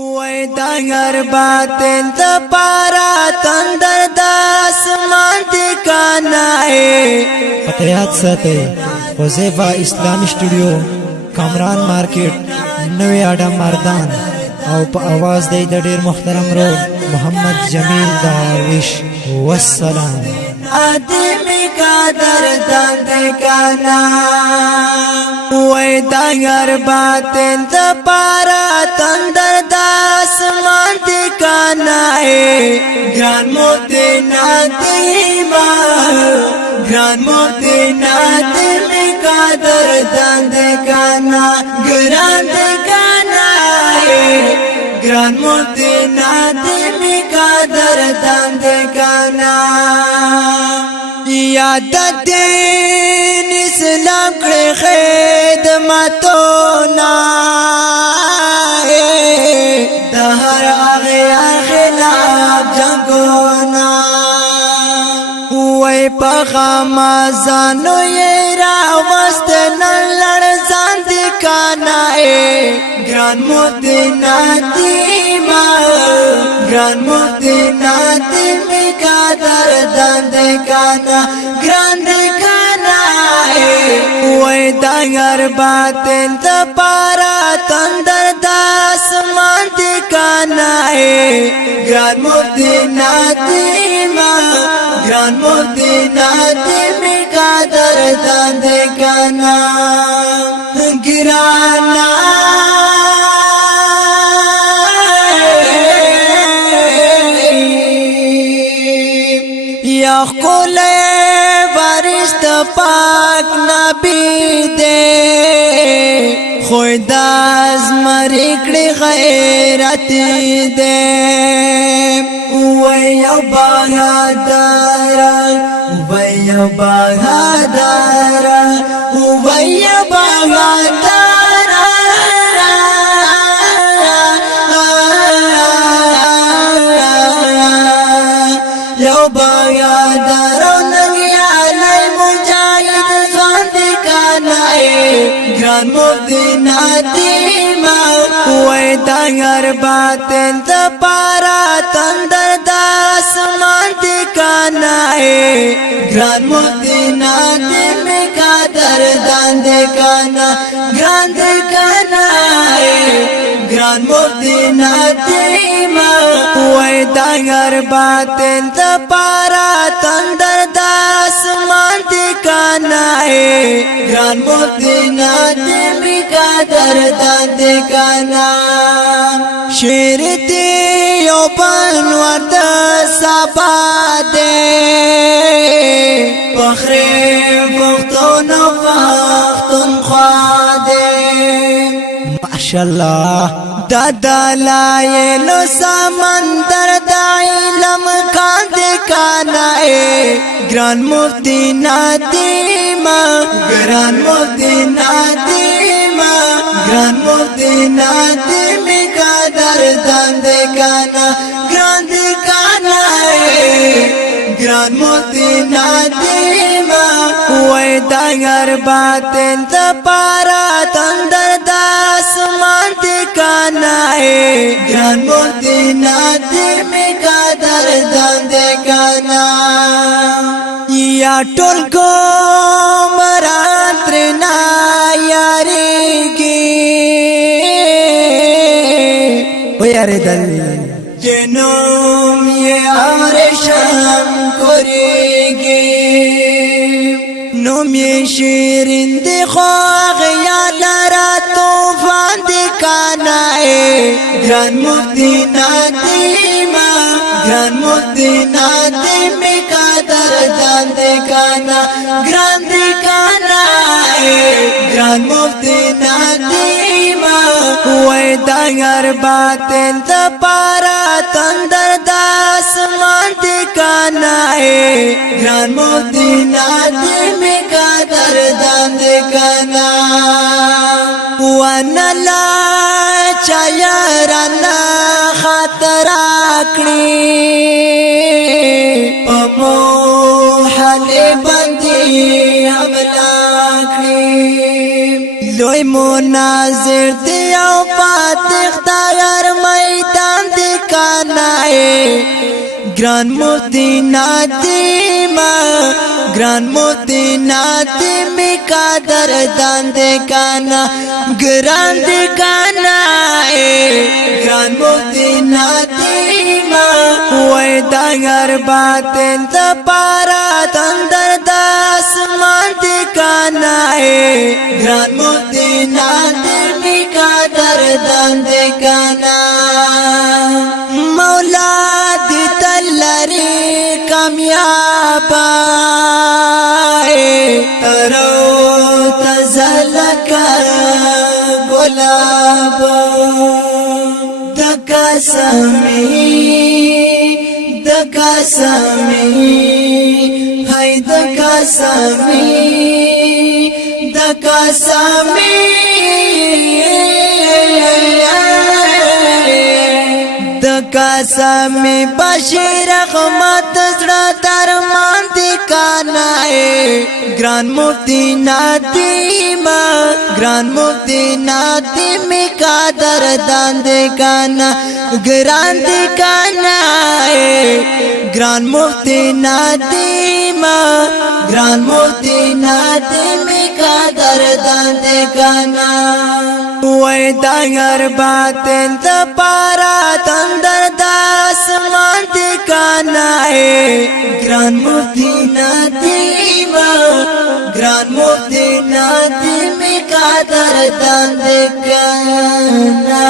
وای دا هر باطل د پارا تندر د اسمان ټکانه خطیات ساتي حذیفه اسلامي سټوډیو کامران مارکیټ نوې اډا مردان او په आवाज دی د ډیر محترم رو محمد جمیل درویش والسلام آدمی کا دردان دکانا وای دا هر باطل د پارا تندر د اسمان دکانا گران موتی نادیما گران موتی نادمی کا دردان دکانا گران دکانا گران موتی نادمی کا دردان دکانا یاد دین اسلام کړي خدمتونه د هر هغه خلاف جنگونه وای په غمازانو یې راوستل لړزان دي کانه ګران موتی نادیما ګران موتی نادیما کا دردان دکانا گران دکانا وای دا هر باطل د پارا تندر د اسمان دکانا گران موتی نادیما گران موتی نادیما کا دردان دکانا گرانا یا خل بارشت پاک نبی دے خود از مرکڑی غیرت دے وی بہادر وی بہادر وی بہادر یو بہادر گران موتی نادیما وای دا هر باطل د پارا تندر د اسمان ټکانا گران موتی نادیما کا دردان دکانا گران دکانا گران موتی نادیما وای دا هر باطل د پارا تندر د اسمان ټکانا گران موتی نادیما کا دردان دکانا شیر دی یو بنور د سبا دے فخر وختون وختون خواده ماشاءالله دا دلائل سمندر د علم کان دکانا گران مفتی نادیما گران مفتی نادیما گران مفتی نادیما کا دردان دکانا گران دکانا گران مفتی نادیما وای دا هر باطل د پارا تندر د اسمان ټکانا گران موتی نادیما کا دردان دکانا یا ټول ګمران ترنا یاریږي و یاریدل جنوم یہ آرشم کریگی نوم یہ شیرین دی خواغ یا لرا توفان دی کانائے گران مفتی نادیما گران مفتی نادیما کا دردان دی کانا گران دی کانائے گران مفتی نادیما وای دا هر باطل د پارا تندر د اسمان ټکانا گران موتی نادیما کا دردان دکانا ونلا چایرانا خطر کړی پمو حل بندي حمله کړی لوی مناظر دی او فاتح دا هر ग्रान मुफ्ती नातिमा ग्रान मुफ्ती नातिमी का दर्दान देखाना ग्रान देखाना ग्रान मुफ्ती नातिमा वही दांगर बातें दपारा तंदर दास मान देखाना ग्रान मुफ्ती नातिमी का दर्दान देखाना मौला दी तल्लरी कामयाब तरो तजलका गुलाब दकसमी है दकसमी दकसमी बशीर रहमत जड़ा दरमान दिखाना ग्रान मुफ्ती नातिमा ग्रान मुफ्ती नातिमी का दर्दान दिखाना ग्रान दिखाना ग्रान मुफ्ती नातिमा ग्रान मुफ्ती नातिमी का दर्दान दिखाना वही दांगर बातें दपारा तंदर दास मान दिखाना ग्रान मुफ्ती नातिमा ग्रान मुफ्ती नातिमी का दर्दान दिखाना